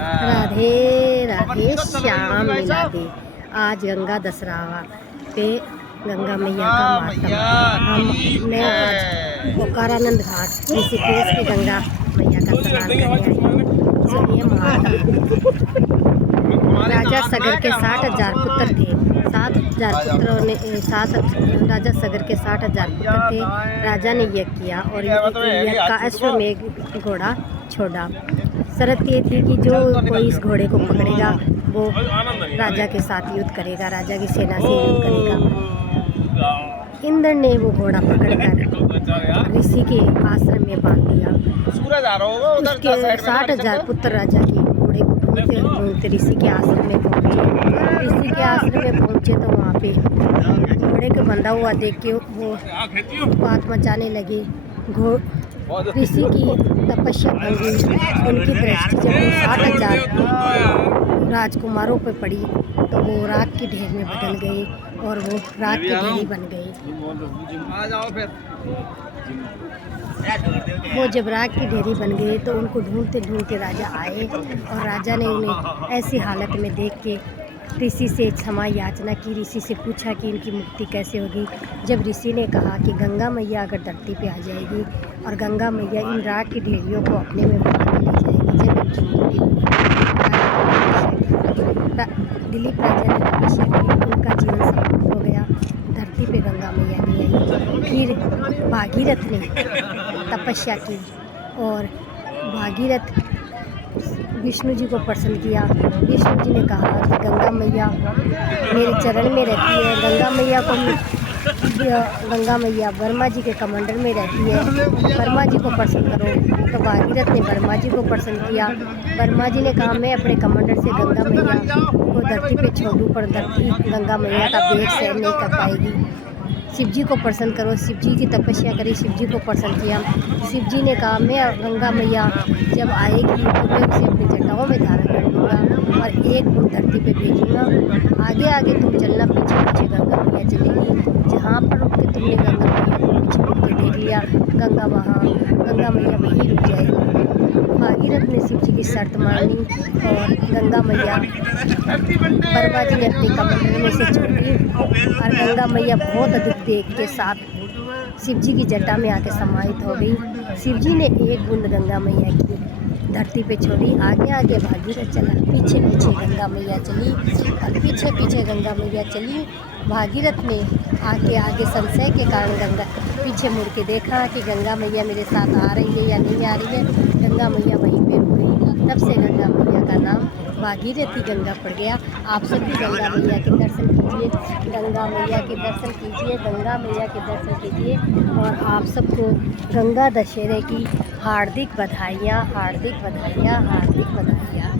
राधे राधे श्याम मिलादे। आज गंगा दशहरा पे गंगा मैया का मातम। मैं आज ओकारानंद घाट ऋषिकेश की गंगा मैया का स्नान करने आई हूँ। चलिए मातम। राजा सगर के 60,000 पुत्र थे। 7,000 पुत्रों ने राजा सगर के 60,000 पुत्र थे। राजा ने यज्ञ किया और यज्ञ का अश्वमेघ घोड़ा छोड़ा। शर्त ये थी कि जो कोई इस घोड़े को पकड़ेगा वो राजा के साथ युद्ध करेगा, राजा की सेना से युद्ध करेगा। इंद्र ने वो घोड़ा पकड़कर ऋषि के आश्रम में बांध दिया। उसके 60,000 पुत्र राजा के घोड़े को ढूंढते ढूंढते ऋषि के आश्रम में पहुंचे। ऋषि के आश्रम में पहुंचे तो वहाँ पे घोड़े को बंधा हुआ देख के वो बात मचाने लगे। ऋषि की तपस्या भंग हुई। उनकी दृष्टि जब 60,000 राजकुमारों पर पड़ी तो वो राख के ढेर में बदल गए और वो राख के ढेरी बन गए। वो जब राख की ढेरी बन गए तो उनको ढूंढते ढूंढते राजा आए और राजा ने उन्हें ऐसी हालत में देख के ऋषि से क्षमा याचना की। ऋषि से पूछा कि इनकी मुक्ति कैसे होगी। जब ऋषि ने कहा कि गंगा मैया अगर धरती पे आ जाएगी और गंगा मैया इन राख की ढेरियों को अपने में बांध ले जाएगी, जब इनकी मुक्ति होगी। दिलीप राजा ने तपस्या की, उनका जीवन समाप्त हो गया। धरती पे गंगा मैया नहीं आई। फिर भागीरथ ने तपस्या की और भागीरथ विष्णु जी को प्रसन्न किया। विष्णु जी ने कहा कि गंगा मैया मेरे चरण में रहती है। गंगा मैया ब्रह्मा जी के कमंडल में रहती है, ब्रह्मा जी को प्रसन्न करो। तो भागीरथ ने ब्रह्मा जी को प्रसन्न किया। ब्रह्मा जी ने कहा मैं अपने कमंडल से गंगा मैया को धरती पे छोड़ूं, पर धरती गंगा मैया का वेग सहन नहीं कर पाएगी। शिव जी को प्रसन्न करो। शिव जी की तपस्या करी, शिव जी को प्रसन्न किया। शिव जी ने कहा मैं गंगा मैया जब आएगी तो मैं उसे अपनी जटाओं में धारण कर लूँगा और एक बूंद धरती पे भेजूँगा। आगे आगे तुम चलना, पीछे पीछे गंगा मैया चलेगी। जहाँ पर रुक के तुमने गंगा मैया को पीछे मुड़ के देख लिया, गंगा मैया वहीं रुक जाएगी। भागीरथ ने शिव जी की शर्त मानी और गंगा मैया ब्रह्मा जी ने अपनी कमंडल में से छोड़ी और गंगा मैया बहुत अधिक वेग के साथ शिव जी की जटा में आके समाहित हो गई। शिव जी ने एक बूंद गंगा मैया की धरती पे छोड़ी। आगे आगे भागीरथ चला, पीछे पीछे गंगा मैया चली और पीछे पीछे गंगा मैया चली। भागीरथ ने आगे संशय के कारण गंगा पीछे मुड़ के देखा कि गंगा मैया मेरे साथ आ रही है या नहीं आ रही है। गंगा मैया वहीं पे रुक गई। तब से गंगा मैया का नाम भागीरथी गंगा पड़ गया। आप सभी गंगा मैया के दर्शन कीजिए, गंगा मैया के दर्शन कीजिए, गंगा मैया के दर्शन कीजिए। और आप सबको गंगा दशहरे की हार्दिक बधाइयाँ, हार्दिक बधाइयाँ, हार्दिक बधाइयाँ।